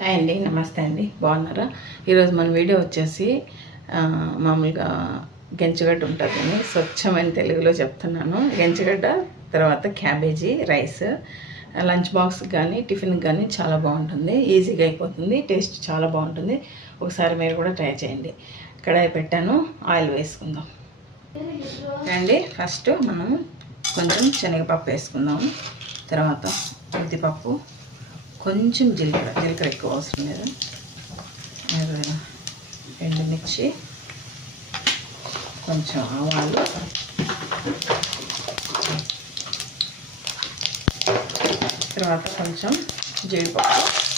Hi అండి నమస్తే అండి. బాగున్నారా? ఈరోజు మన వీడియో వచ్చేసి మామూలుగా గెంచగడ్డ ఉంటుందని స్వచ్ఛమైన తెలుగులో చెప్తున్నాను. గెంచగడ్డ తర్వాత క్యాబేజీ రైస్ లంచ్ బాక్స్ కానీ టిఫిన్కి కానీ చాలా బాగుంటుంది. ఈజీగా అయిపోతుంది. టేస్ట్ చాలా బాగుంటుంది. ఒకసారి మీరు కూడా ట్రై చేయండి. కడాయి పెట్టాను. ఆయిల్ వేసుకుందాం. అండి. ఫస్ట్ మనం కొంచెం శనగపప్పు వేసుకుందాము. తర్వాత ఉద్దిపప్పు కొంచెం జీలకర్ర జీలకర్ర ఎక్కువ అవసరం లేదు. మీరు ఎండుమిర్చి కొంచెం ఆవాలు. తర్వాత కొంచెం జీడిపప్పు.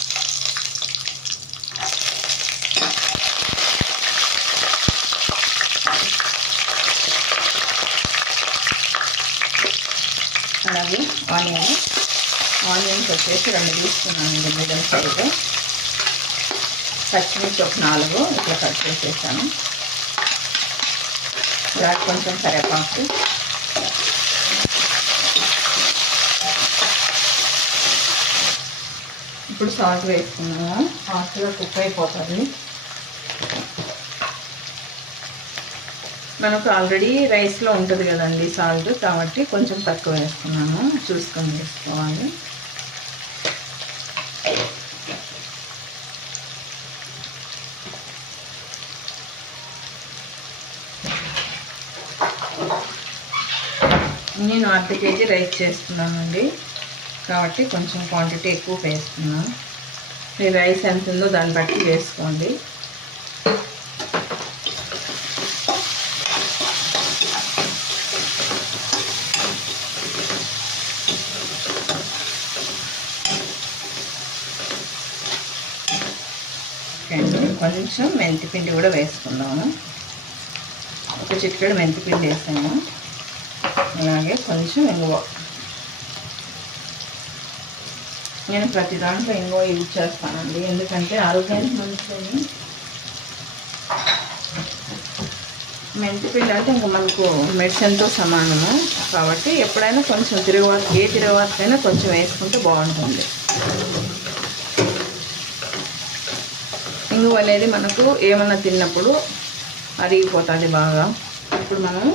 అలాగే ఆనియన్. ఆనియన్స్ వచ్చేసి రెండు తీసుకున్నాను. ఇది మీడియం సైజు. పచ్చిమిర్చి ఒక నాలుగు. ఇట్లా కట్ చేసేసాను. ఇలా కొంచెం కరివేపాకు. ఇప్పుడు సాల్ట్ వేసుకున్నాము ఫాస్ట్గా కుక్ అయిపోతుంది. మనకు ఆల్రెడీ రైస్లో ఉంటుంది కదండి సాల్ట్. కాబట్టి కొంచెం తక్కువ వేసుకున్నాను. చూసుకొని వేసుకోవాలి. నేను అర్ధ కేజీ రైస్ చేస్తున్నానండి. కాబట్టి కొంచెం క్వాంటిటీ ఎక్కువ వేసుకున్నాను మీ రైస్ ఎంత ఉందో దాన్ని బట్టి వేసుకోండి. కొంచెం మెంతిపిండి కూడా వేసుకుందాము. ఒక చిటికెడు మెంతిపిండి వేసాము అలాగే కొంచెం ఇంగువ. నేను ప్రతి దాంట్లో ఇంగువ యూజ్ చేస్తానండి. ఎందుకంటే ఆరోగ్యానికి మంచిదని. మెంతిపిండి అంటే ఇంకా మనకు మెడిసిన్తో సమానము. కాబట్టి ఎప్పుడైనా కొంచెం తిరగవాత ఏ తిరగవాతకైనా కొంచెం వేసుకుంటే బాగుంటుంది. ఇంగువ అనేది మనకు ఏమన్నా తిన్నప్పుడు అరిగిపోతుంది బాగా. ఇప్పుడు మనం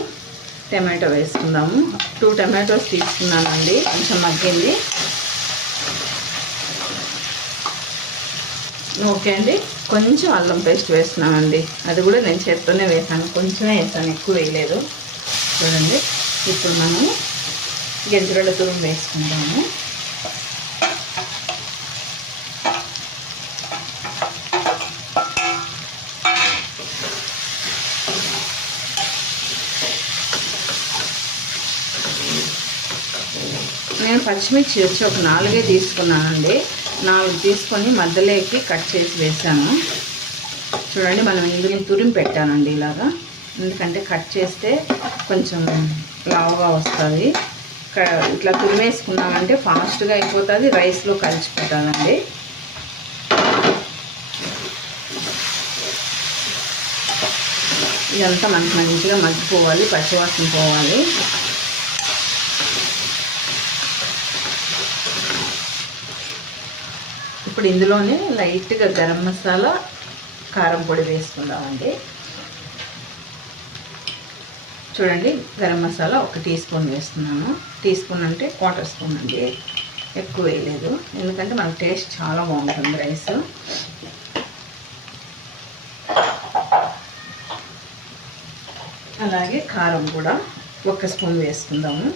టమాటో వేసుకుందాము. టూ టమాటోస్ తీసుకున్నానండి. కొంచెం మగ్గింది. ఓకే అండి. కొంచెం అల్లం పేస్ట్ వేస్తున్నానండి. అది కూడా నేను చేత్తోనే వేసాను. కొంచెమే వేసాను. ఎక్కువ వేయలేదు. చూడండి. ఇప్పుడు మనము గింజరల తురుము వేసుకుంటాము నేను పచ్చిమిర్చి వచ్చి ఒక నాలుగే తీసుకున్నానండి. నాలుగు తీసుకొని మధ్యలోకి కట్ చేసి వేసాను చూడండి మనం ఇందులో తురిమి పెట్టానండి ఇలాగా. ఎందుకంటే కట్ చేస్తే కొంచెం లావుగా వస్తుంది క- ఇట్లా తురిమేసుకున్నామంటే ఫాస్ట్గా అయిపోతుంది రైస్లో కలిసిపోతుందండి. ఇదంతా మనకి మంచిగా మగ్గిపోవాలి పచ్చివాసన పోవాలి. ఇప్పుడు ఇందులోనే లైట్గా గరం మసాలా కారం పొడి వేసుకుందామండి. చూడండి గరం మసాలా ఒక టీ స్పూన్ వేస్తున్నాను. టీ స్పూన్ అంటే క్వార్టర్ స్పూన్ అండి. ఎక్కువ వేయలేదు. ఎందుకంటే మనకు టేస్ట్ చాలా బాగుంటుంది రైస్. అలాగే కారం కూడా ఒక స్పూన్ వేసుకుందాము.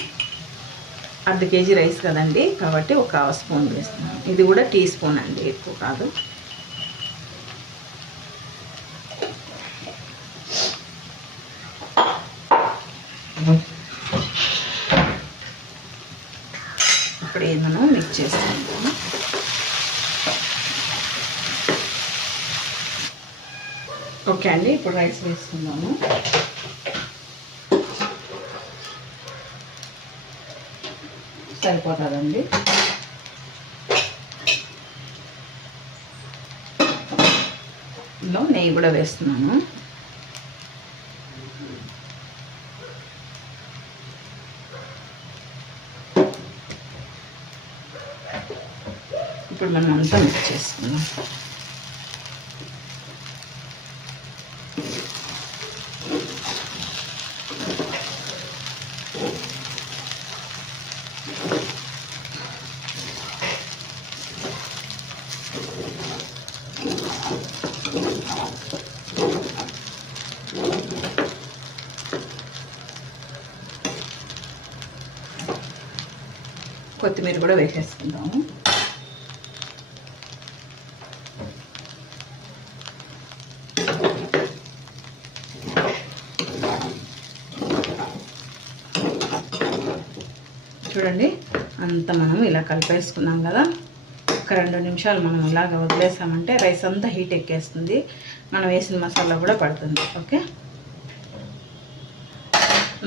అర్ధ కేజీ రైస్ కదండి కాబట్టి ఒక హాఫ్ స్పూన్ వేస్తున్నాను. ఇది కూడా టీ స్పూన్ అండి ఎక్కువ కాదు. ఇప్పుడు ఏమన్నా మిక్స్ చేసుకుందాం. ఓకే అండి ఇప్పుడు రైస్ వేసుకుందాము. సరిపోతుందండి. ఇందులో నెయ్యి కూడా వేస్తున్నాను. ఇప్పుడు ఇప్పుడు మనం అంతా మిక్స్ చేసుకుందాం. కొత్తిమీర కూడా వేసేసుకుందాము. చూడండి అంత మనం ఇలా కలిపేసుకున్నాం కదా. ఒక రెండు నిమిషాలు మనం ఇలాగ వదిలేసామంటే రైస్ అంతా హీట్ ఎక్కేస్తుంది. మనం వేసిన మసాలా కూడా పడుతుంది ఓకే?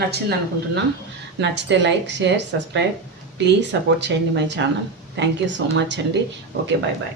నచ్చింది అనుకుంటున్నాం నచ్చితే like share subscribe. Please support చేయండి my channel. Thank you so much అండి. Okay bye bye